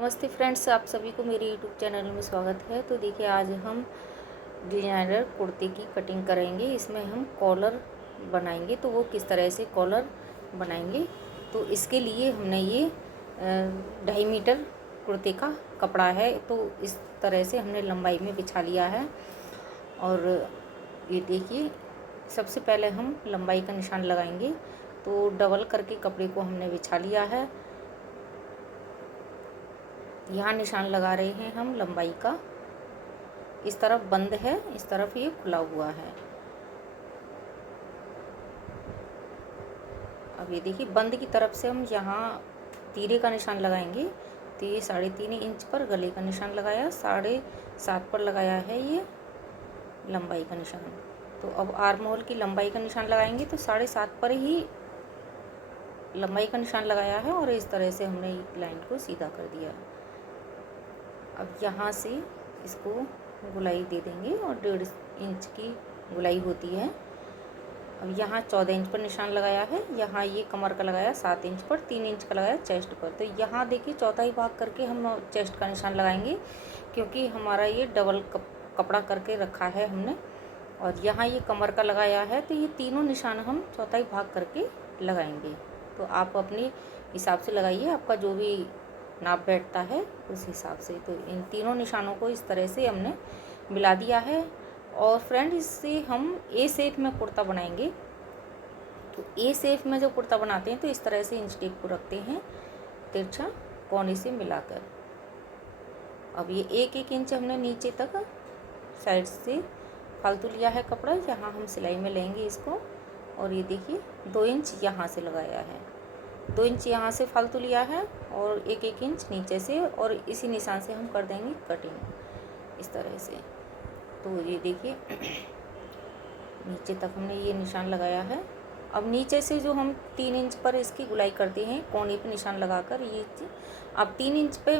नमस्ते फ्रेंड्स, आप सभी को मेरे यूट्यूब चैनल में स्वागत है। तो देखिए, आज हम डिजाइनर कुर्ते की कटिंग करेंगे। इसमें हम कॉलर बनाएंगे। तो वो किस तरह से कॉलर बनाएंगे, तो इसके लिए हमने ये 2.5 मीटर कुर्ते का कपड़ा है। तो इस तरह से हमने लंबाई में बिछा लिया है। और ये देखिए, सबसे पहले हम लंबाई का निशान लगाएंगे। तो डबल करके कपड़े को हमने बिछा लिया है। यहाँ निशान लगा रहे हैं हम लंबाई का। इस तरफ बंद है, इस तरफ ये खुला हुआ है। अब ये देखिए, बंद की तरफ से हम यहाँ तीरे का निशान लगाएंगे। तो ये 3.5 इंच पर गले का निशान लगाया, 7.5 पर लगाया है ये लंबाई का निशान। तो अब आर्म होल की लंबाई का निशान लगाएंगे। तो 7.5 पर ही लंबाई का निशान लगाया है और इस तरह से हमने लाइन को सीधा कर दिया। अब यहाँ से इसको गुलाई दे देंगे और 1.5 इंच की गुलाई होती है। अब यहाँ 14 इंच पर निशान लगाया है। यहाँ ये कमर का लगाया 7 इंच पर, 3 इंच का लगाया चेस्ट पर। तो यहाँ देखिए, चौथाई भाग करके हम चेस्ट का निशान लगाएंगे, क्योंकि हमारा ये डबल कपड़ा करके रखा है हमने। और यहाँ ये कमर का लगाया है। तो ये तीनों निशान हम चौथाई भाग करके लगाएंगे। तो आप अपने हिसाब से लगाइए, आपका जो भी नाप बैठता है उस हिसाब से। तो इन तीनों निशानों को इस तरह से हमने मिला दिया है। और फ्रेंड, इससे हम ए शेप में कुर्ता बनाएंगे। तो ए शेप में जो कुर्ता बनाते हैं, तो इस तरह से इंच टेप को रखते हैं तिरछा कोने से मिलाकर। अब ये 1-1 इंच हमने नीचे तक साइड से फालतू लिया है कपड़ा। यहाँ हम सिलाई में लेंगे इसको। और ये देखिए, 2 इंच यहाँ से लगाया है, 2 इंच यहाँ से फालतू लिया है और 1-1 इंच नीचे से। और इसी निशान से हम कर देंगे कटिंग इस तरह से। तो ये देखिए, नीचे तक हमने ये निशान लगाया है। अब नीचे से जो हम 3 इंच पर इसकी गुलाई करते हैं कोने पे निशान लगाकर, ये आप 3 इंच पे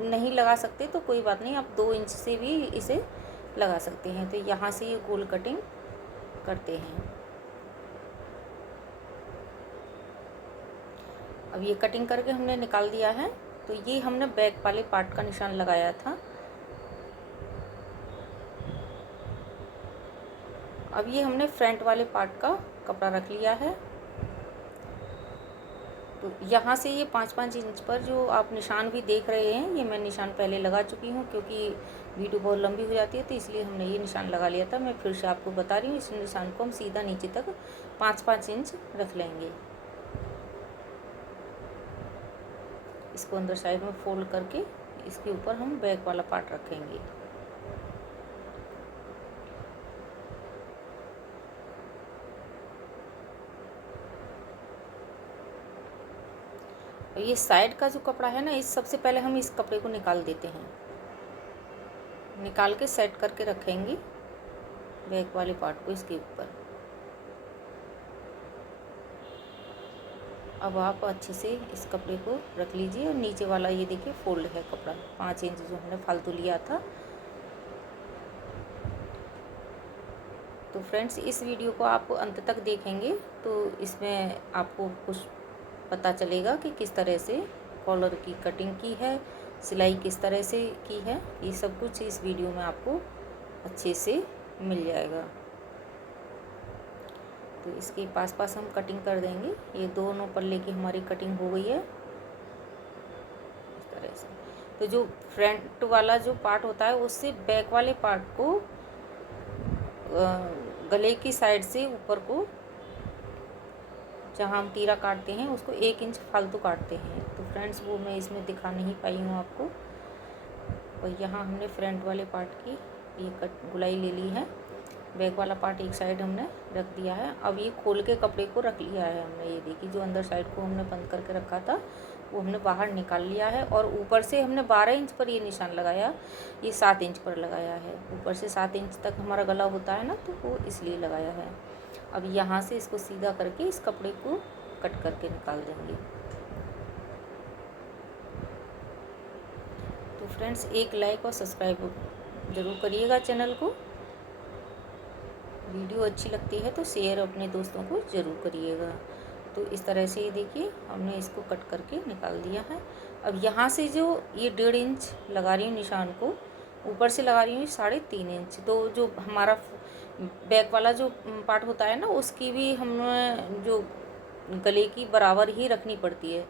नहीं लगा सकते तो कोई बात नहीं, आप 2 इंच से भी इसे लगा सकते हैं। तो यहाँ से ये गोल कटिंग करते हैं। अब ये कटिंग करके हमने निकाल दिया है। तो ये हमने बैक वाले पार्ट का निशान लगाया था। अब ये हमने फ्रंट वाले पार्ट का कपड़ा रख लिया है। तो यहाँ से ये 5-5 इंच पर जो आप निशान भी देख रहे हैं, ये मैं निशान पहले लगा चुकी हूँ, क्योंकि वीडियो बहुत लंबी हो जाती है तो इसलिए हमने ये निशान लगा लिया था। मैं फिर से आपको बता रही हूँ, इस निशान को हम सीधा नीचे तक 5-5 इंच रख लेंगे। इसको अंदर साइड में फोल्ड करके इसके ऊपर हम बैक वाला पार्ट रखेंगे। और ये साइड का जो कपड़ा है ना, इस सबसे पहले हम इस कपड़े को निकाल देते हैं। निकाल के सेट करके रखेंगे बैक वाले पार्ट को इसके ऊपर। अब आप अच्छे से इस कपड़े को रख लीजिए। और नीचे वाला ये देखिए फोल्ड है कपड़ा, 5 इंच जो हमने फालतू लिया था। तो फ्रेंड्स, इस वीडियो को आप अंत तक देखेंगे तो इसमें आपको कुछ पता चलेगा कि किस तरह से कॉलर की कटिंग की है, सिलाई किस तरह से की है। ये सब कुछ इस वीडियो में आपको अच्छे से मिल जाएगा। तो इसके पास हम कटिंग कर देंगे। ये दोनों पल्ले की हमारी कटिंग हो गई है इस तरह से। तो जो फ्रंट वाला जो पार्ट होता है, उससे बैक वाले पार्ट को गले की साइड से ऊपर को, जहाँ हम तीरा काटते हैं, उसको 1 इंच फालतू काटते हैं। तो फ्रेंड्स, वो मैं इसमें दिखा नहीं पाई हूँ आपको। और यहाँ हमने फ्रंट वाले पार्ट की ये गुलाई ले ली है। बैक वाला पार्ट एक साइड हमने रख दिया है। अब ये खोल के कपड़े को रख लिया है हमने। ये देखिए, जो अंदर साइड को हमने बंद करके रखा था वो हमने बाहर निकाल लिया है। और ऊपर से हमने 12 इंच पर ये निशान लगाया, ये 7 इंच पर लगाया है। ऊपर से 7 इंच तक हमारा गला होता है ना, तो वो इसलिए लगाया है। अब यहाँ से इसको सीधा करके इस कपड़े को कट करके निकाल देंगे। तो फ्रेंड्स, एक लाइक और सब्सक्राइब ज़रूर करिएगा चैनल को। वीडियो अच्छी लगती है तो शेयर अपने दोस्तों को ज़रूर करिएगा। तो इस तरह से ये देखिए, हमने इसको कट करके निकाल दिया है। अब यहाँ से जो ये 1.5 इंच लगा रही हूँ निशान को, ऊपर से लगा रही हूँ 3.5 इंच। तो जो हमारा बैक वाला जो पार्ट होता है ना, उसकी भी हम जो गले की बराबर ही रखनी पड़ती है।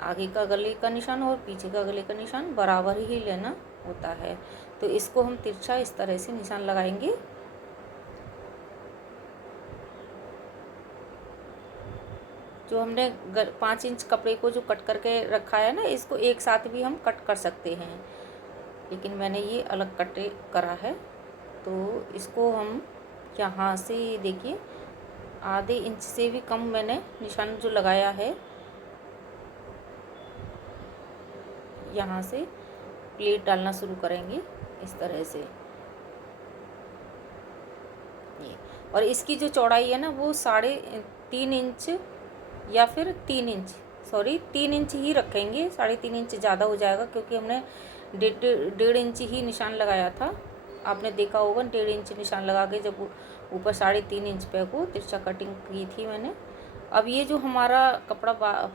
आगे का गले का निशान और पीछे का गले का निशान बराबर ही लेना होता है। तो इसको हम तिरछा इस तरह से निशान लगाएंगे। जो हमने 5 इंच कपड़े को जो कट करके रखा है ना, इसको एक साथ भी हम कट कर सकते हैं, लेकिन मैंने ये अलग कट करा है। तो इसको हम यहाँ से देखिए आधे इंच से भी कम मैंने निशान जो लगाया है, यहाँ से प्लेट डालना शुरू करेंगे इस तरह से ये। और इसकी जो चौड़ाई है ना, वो 3.5 इंच या फिर 3 इंच ही रखेंगे। 3.5 इंच ज़्यादा हो जाएगा, क्योंकि हमने 1.5 इंच ही निशान लगाया था। आपने देखा होगा 1.5 इंच निशान लगा के जब ऊपर 3.5 इंच पे को तिरछा कटिंग की थी मैंने। अब ये जो हमारा कपड़ा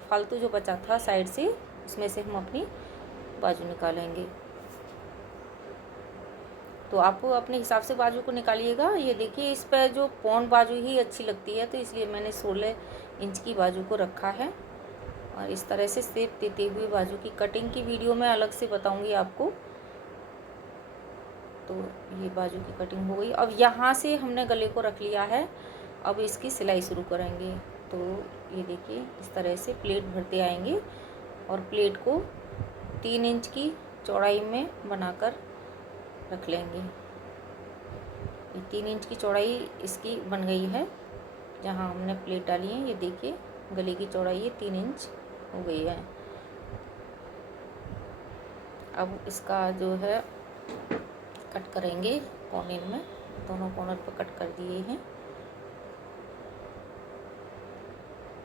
फालतू जो बचा था साइड से, उसमें से हम अपनी बाजू निकालेंगे। तो आप अपने हिसाब से बाजू को निकालिएगा। ये देखिए इस पर जो पौन बाजू ही अच्छी लगती है, तो इसलिए मैंने 16 इंच की बाजू को रखा है। और इस तरह से शेप देते हुए बाजू की कटिंग की वीडियो मैं अलग से बताऊंगी आपको। तो ये बाजू की कटिंग हो गई। अब यहाँ से हमने गले को रख लिया है, अब इसकी सिलाई शुरू करेंगे। तो ये देखिए इस तरह से प्लेट भरते आएंगे और प्लेट को 3 इंच की चौड़ाई में बनाकर रख लेंगे। ये 3 इंच की चौड़ाई इसकी बन गई है जहाँ हमने प्लेट डाली है। ये देखिए गले की चौड़ाई ये 3 इंच हो गई है। अब इसका जो है कट करेंगे कॉर्नर में, दोनों कॉर्नर पर कट कर दिए हैं।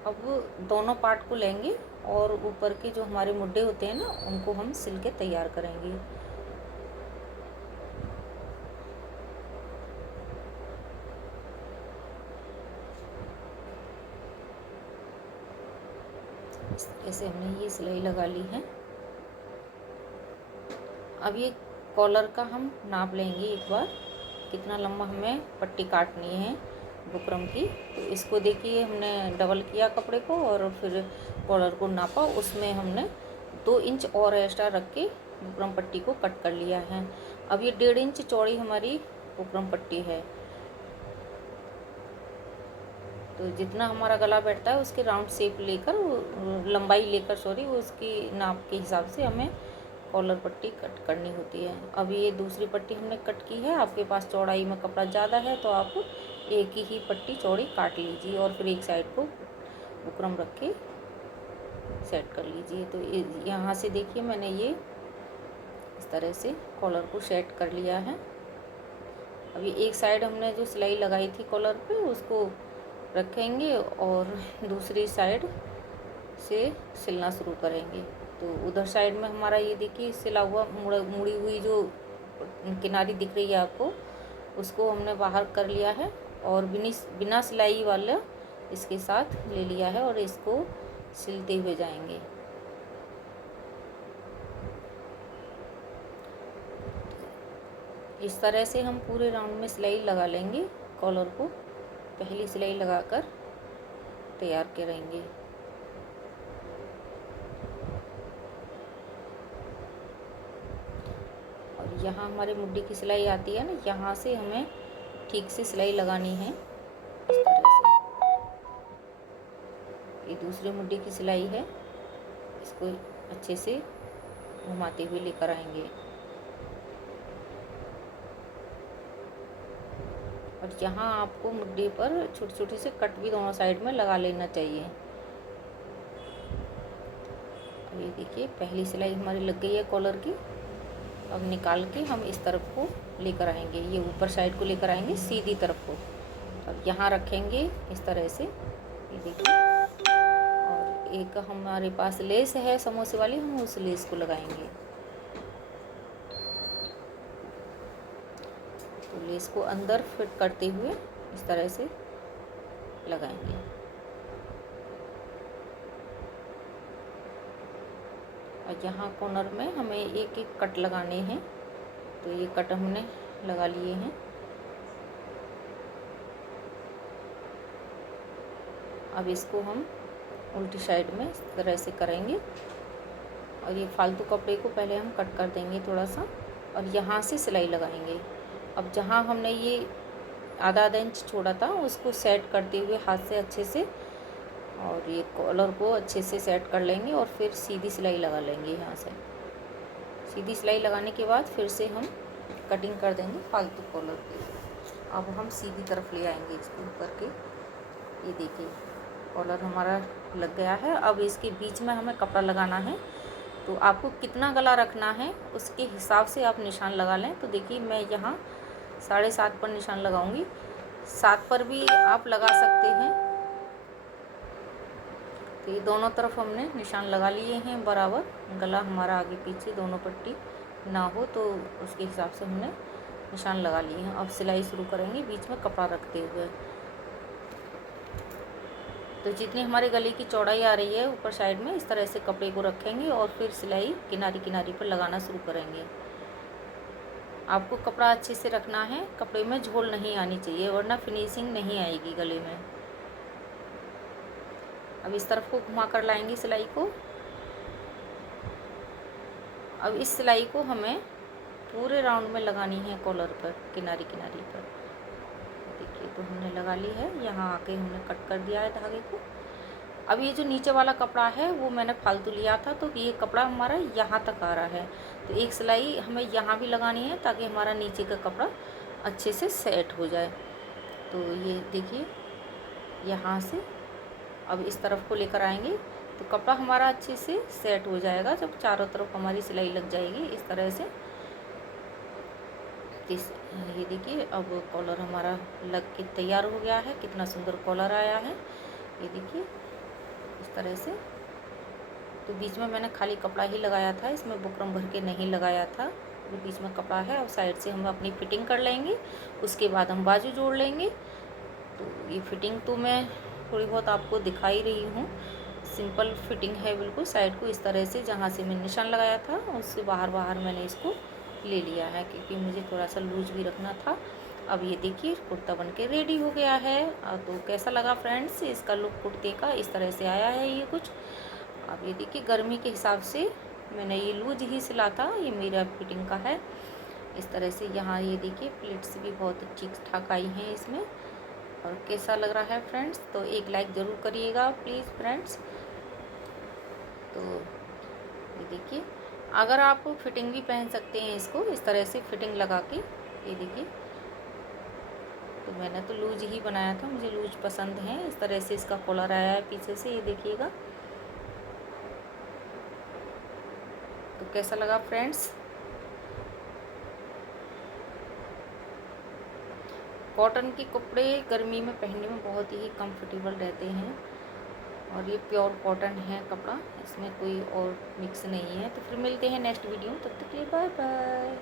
अब दोनों पार्ट को लेंगे और ऊपर के जो हमारे मुड्डे होते हैं ना, उनको हम सिल के तैयार करेंगे। इस तरह से हमने ये सिलाई लगा ली है। अब ये कॉलर का हम नाप लेंगे एक बार, कितना लंबा हमें पट्टी काटनी है बुकरम की। तो इसको देखिए हमने डबल किया कपड़े को और फिर कॉलर को नापा, उसमें हमने 2 इंच और एक्स्ट्रा रख के बुकरम पट्टी को कट कर लिया है। अब ये 1.5 इंच चौड़ी हमारी बुकरम पट्टी है। तो जितना हमारा गला बैठता है उसके राउंड शेप लेकर, लंबाई लेकर उसकी नाप के हिसाब से हमें कॉलर पट्टी कट करनी होती है। अब ये दूसरी पट्टी हमने कट की है। आपके पास चौड़ाई में कपड़ा ज़्यादा है तो आप एक ही पट्टी चौड़ी काट लीजिए और फिर एक साइड को बुकरम रख के सेट कर लीजिए। तो यहाँ से देखिए मैंने ये इस तरह से कॉलर को सेट कर लिया है। अब ये एक साइड हमने जो सिलाई लगाई थी कॉलर पे, उसको रखेंगे और दूसरी साइड से सिलना शुरू करेंगे। तो उधर साइड में हमारा ये देखिए सिला हुआ मुड़ी हुई जो किनारी दिख रही है आपको, उसको हमने बाहर कर लिया है और बिना सिलाई वाला इसके साथ ले लिया है और इसको सिलते हुए जाएंगे। इस तरह से हम पूरे राउंड में सिलाई लगा लेंगे। कॉलर को पहली सिलाई लगाकर तैयार करेंगे। और यहाँ हमारे मुड्डी की सिलाई आती है ना, यहाँ से हमें ठीक से सिलाई लगानी है इस तरह से। ये दूसरी मुड्डी की सिलाई है, इसको अच्छे से घुमाते हुए लेकर आएंगे। और यहाँ आपको मुड्डी पर छोटे छोटे से कट भी दोनों साइड में लगा लेना चाहिए। अब ये देखिए पहली सिलाई हमारी लग गई है कॉलर की। अब निकाल के हम इस तरफ को लेकर आएंगे, ये ऊपर साइड को लेकर आएंगे सीधी तरफ को। अब यहाँ रखेंगे इस तरह से, ये देखिए। और एक हमारे पास लेस है समोसे वाली, हम उस लेस को लगाएंगे। तो लेस को अंदर फिट करते हुए इस तरह से लगाएंगे। और यहाँ कॉर्नर में हमें एक एक कट लगाने हैं, तो ये कट हमने लगा लिए हैं। अब इसको हम उल्टी साइड में इस तरह से करेंगे और ये फालतू कपड़े को पहले हम कट कर देंगे थोड़ा सा और यहाँ से सिलाई लगाएंगे। अब जहाँ हमने ये आधा इंच छोड़ा था उसको सेट करते हुए हाथ से अच्छे से, और ये कॉलर को अच्छे से सेट कर लेंगे और फिर सीधी सिलाई लगा लेंगे। यहाँ से सीधी सिलाई लगाने के बाद फिर से हम कटिंग कर देंगे फालतू कॉलर की। अब हम सीधी तरफ ले आएंगे इसको ऊपर के। ये देखिए कॉलर हमारा लग गया है। अब इसके बीच में हमें कपड़ा लगाना है, तो आपको कितना गला रखना है उसके हिसाब से आप निशान लगा लें। तो देखिए मैं यहाँ 7.5 पर निशान लगाऊंगी, 7 पर भी आप लगा सकते हैं। तो ये दोनों तरफ हमने निशान लगा लिए हैं बराबर, गला हमारा आगे पीछे दोनों पट्टी ना हो तो उसके हिसाब से हमने निशान लगा लिए हैं। अब सिलाई शुरू करेंगे बीच में कपड़ा रखते हुए। तो जितनी हमारे गले की चौड़ाई आ रही है ऊपर साइड में इस तरह से कपड़े को रखेंगे और फिर सिलाई किनारी किनारी पर लगाना शुरू करेंगे। आपको कपड़ा अच्छे से रखना है, कपड़े में झोल नहीं आनी चाहिए वरना फिनिशिंग नहीं आएगी गले में। अब इस तरफ को घुमा कर लाएंगे सिलाई को। अब इस सिलाई को हमें पूरे राउंड में लगानी है कॉलर पर, किनारी किनारी पर। देखिए तो हमने लगा ली है, यहाँ आके हमने कट कर दिया है धागे को। अब ये जो नीचे वाला कपड़ा है वो मैंने फालतू लिया था, तो ये कपड़ा हमारा यहाँ तक आ रहा है। तो एक सिलाई हमें यहाँ भी लगानी है ताकि हमारा नीचे का कपड़ा अच्छे से सेट हो जाए। तो ये देखिए यहाँ से अब इस तरफ को लेकर आएंगे तो कपड़ा हमारा अच्छे से सेट हो जाएगा जब चारों तरफ हमारी सिलाई लग जाएगी इस तरह से। ये देखिए अब कॉलर हमारा लग के तैयार हो गया है, कितना सुंदर कॉलर आया है। ये देखिए इस तरह से। तो बीच में मैंने खाली कपड़ा ही लगाया था, इसमें बुकरम भर के नहीं लगाया था। ये बीच में कपड़ा है और साइड से हम अपनी फिटिंग कर लेंगे, उसके बाद हम बाजू जोड़ लेंगे। तो ये फिटिंग तो मैं थोड़ी बहुत आपको दिखा ही रही हूँ, सिंपल फिटिंग है बिल्कुल। साइड को इस तरह से जहाँ से मैंने निशान लगाया था उससे बाहर मैंने इसको ले लिया है क्योंकि मुझे थोड़ा सा लूज भी रखना था। अब ये देखिए कुर्ता बनके रेडी हो गया है। तो कैसा लगा फ्रेंड्स इसका लुक कुर्ते का, इस तरह से आया है ये कुछ। अब ये देखिए गर्मी के हिसाब से मैंने ये लूज ही सिला था, ये मेरा फिटिंग का है इस तरह से। यहाँ ये देखिए प्लेट्स भी बहुत ठीक ठाक आई हैं इसमें। और कैसा लग रहा है फ्रेंड्स, तो एक लाइक ज़रूर करिएगा प्लीज़ फ्रेंड्स। तो ये देखिए अगर आप फिटिंग भी पहन सकते हैं इसको इस तरह से फिटिंग लगा के। ये देखिए तो मैंने तो लूज ही बनाया था, मुझे लूज पसंद है। इस तरह से इसका कॉलर आया है पीछे से, ये देखिएगा। तो कैसा लगा फ्रेंड्स। कॉटन के कपड़े गर्मी में पहनने में बहुत ही कंफर्टेबल रहते हैं और ये प्योर कॉटन है कपड़ा, इसमें कोई और मिक्स नहीं है। तो फिर मिलते हैं नेक्स्ट वीडियो, तब तक के लिए बाय बाय।